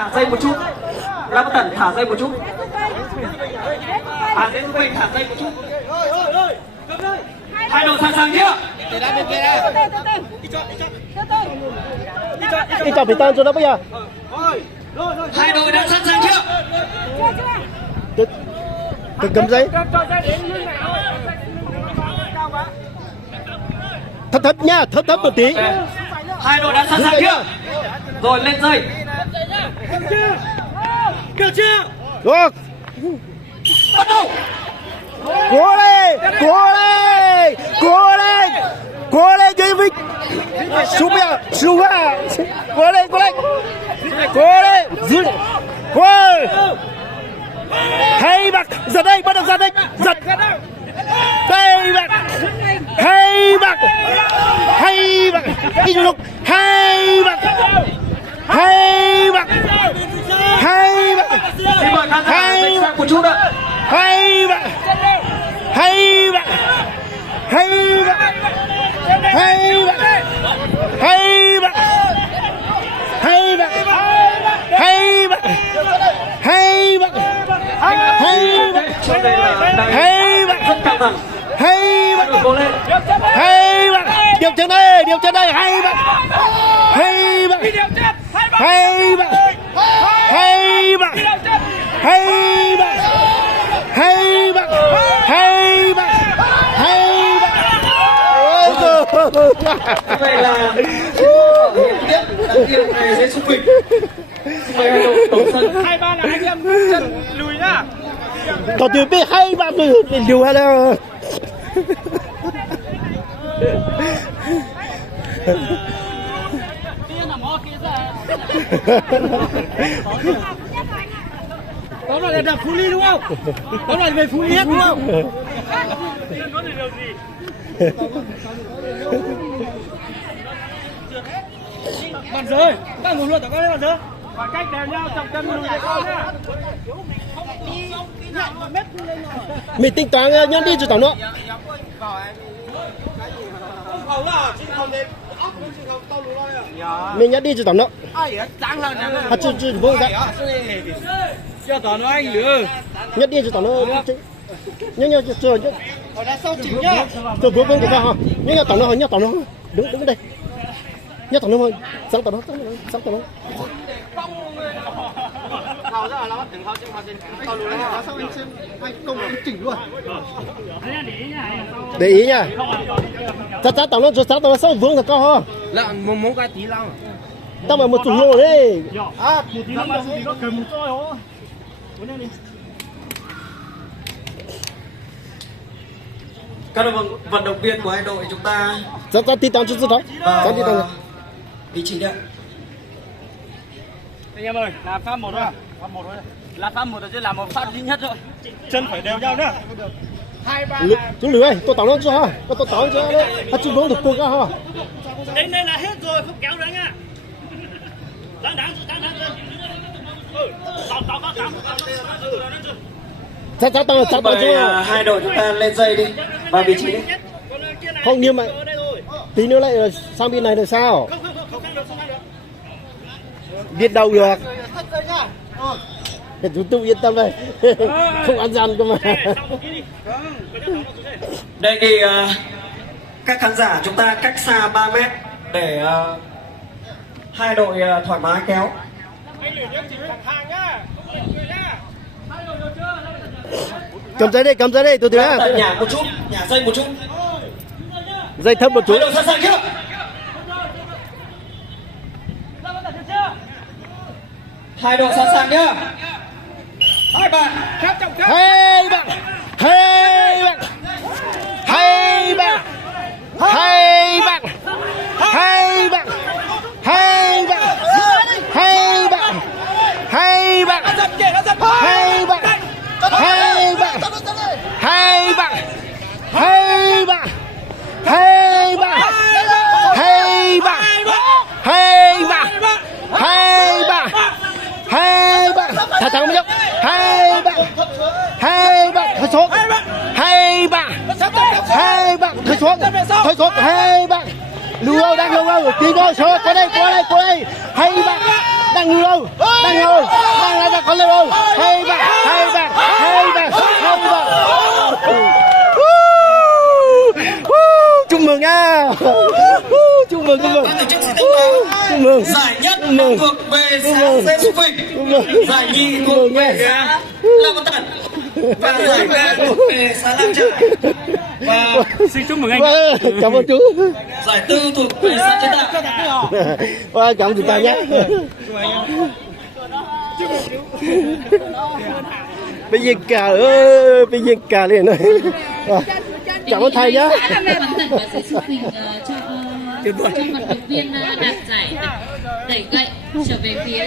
thả dây một chút. Lâm Bất Tần thả dây một chút. Thả dây xung quanh, thả dây một chút. Hai đội sẵn sàng chưa? Đi chọn phải tan cho nó bây giờ. Hai đội đã sẵn sàng chưa? Tôi cầm giấy. Thấp thấp nha, thấp thấp một tí. Hai đội đã sẵn sàng chưa? Rồi lên dây. Được chưa? Được. Bắt đầu. Cố lên, cố lên, cố lên, cố lên Duy Vinh. Xuống bây giờ, xuống à. Cố lên, cố lên, cố lên, dưới, cố lên. Hay bạc, giật đây, bắt đầu giật đây, giật. Hay bạc, hay bạc, hay bạc, đi lục, hay bạc, hay bạc, hay bạc, Xin mời khán giả dịch sang một chút ạ. hay bạc, hay bạc, hay bạc, hay bạc, hay bạc, hay bạc, hay bạc, hay bạc, hay bạc, Trong đây là đang hay bạc, rất căng thẳng. hay bạc, Cố lên. hay bạc, điều chân đây, hay bạc, hay bạc, hay bạc, hay bạc, hay bạc, hay bạc, hay bạc, hay bạc. Ôi giời. Vậy là hiệp tiếp đáng yêu này sẽ xung quanh. Mời hai đội tổng sân. Hai ba là anh em chân lùi nhá. Còn từ biết hay bạc rồi liều hay là Tóm lại là đập Phú Ly đúng không? Tóm lại về Phú Ly hết đúng không? Bạn rơi, bạn ngủ luôn, tao có đấy bạn rơi. Khoảng cách đều nhau, trọng tâm lùi lại con nhá. mình tính toán nhân đi cho tao nó. Mình nhắc đi cho tao nó. Chứ vô ra. Cho tao nó anh nữa. Nhất đi cho tao nó. Nhớ chờ chứ. Chờ vừa vương của tao hả? Nhớ tao nó, đứng đây. Nhớ tao nó thôi. Sáng tao nó. Thảo ra là đừng thảo trên tao lùi lại sao anh xem anh công anh chỉnh luôn. Để ý nha. Chắc tao nó sao vương thật cao hả? Là muốn cái tí lắm. Tao mà một chủ lô đấy. À, một tí lắm là gì có cần một trôi hả? Các vận động viên của hai đội chúng ta Chắc tí tao chứ thôi. Chắc tí tao. vị trí đấy. Anh em ơi, làm pháp một thôi. Pháp một thôi. Làm pháp một chứ làm một phát duy nhất thôi. Chân phải đều nhau nữa. 2 3 Chú lưới ơi, tôi tao nó cho ha. Tôi tao cho đấy. Chú vương được cô ca ha. Đến đây là hết rồi, không kéo nữa nha. Đáng. Chắc tao Mời cho. hai đội chúng ta lên dây đi. Vào vị trí đi. Không nhưng mà tí nữa lại sang bên này là sao? Biết đâu được. Chúng tôi yên tâm đây. Không ăn gian cơ mà. Đề nghị các khán giả chúng ta cách xa 3 mét để hai đội thoải mái kéo. Cầm giấy đây, tôi Nhả một chút, nhả dây một chút. dây thấp một chút. Hai đội sẵn sàng chưa? Hai đội sẵn sàng nhá. Hai bạn. Hey bạn, hey bạn, hey bạn, hey bạn, hey bạn, hey bạn, hey bạn, hey bạn, hey bạn, hey bạn, hey bạn, hey bạn, hey bạn, hey bạn, hey bạn, hey bạn, hey bạn, thả thẳng một chút, hey bạn, hey bạn, thôi xuống, hey bạn, thôi xuống, hey bạn, lưu đâu, tí thôi, xuống, qua đây, hey bạn, đang ngư không, đang ra con lên không, hay bạn. Chúc mừng nha, chúc mừng. Ban tổ chức sẽ thông báo Chúc mừng. giải nhất thuộc về xã Xê Xúc Vịnh, giải nhì thuộc về xã La Văn Tần và giải ba thuộc về xã Lam Trải và Xin chúc mừng anh. Cảm ơn chú. giải tư thuộc về xã Trấn Đạo. Cảm ơn chúng ta nhé. Bây giờ cả liền rồi. Cảm ơn thầy nhé. Văn Tần và Xê Xúc Vịnh cho vận động viên đạt giải đẩy gậy trở về phía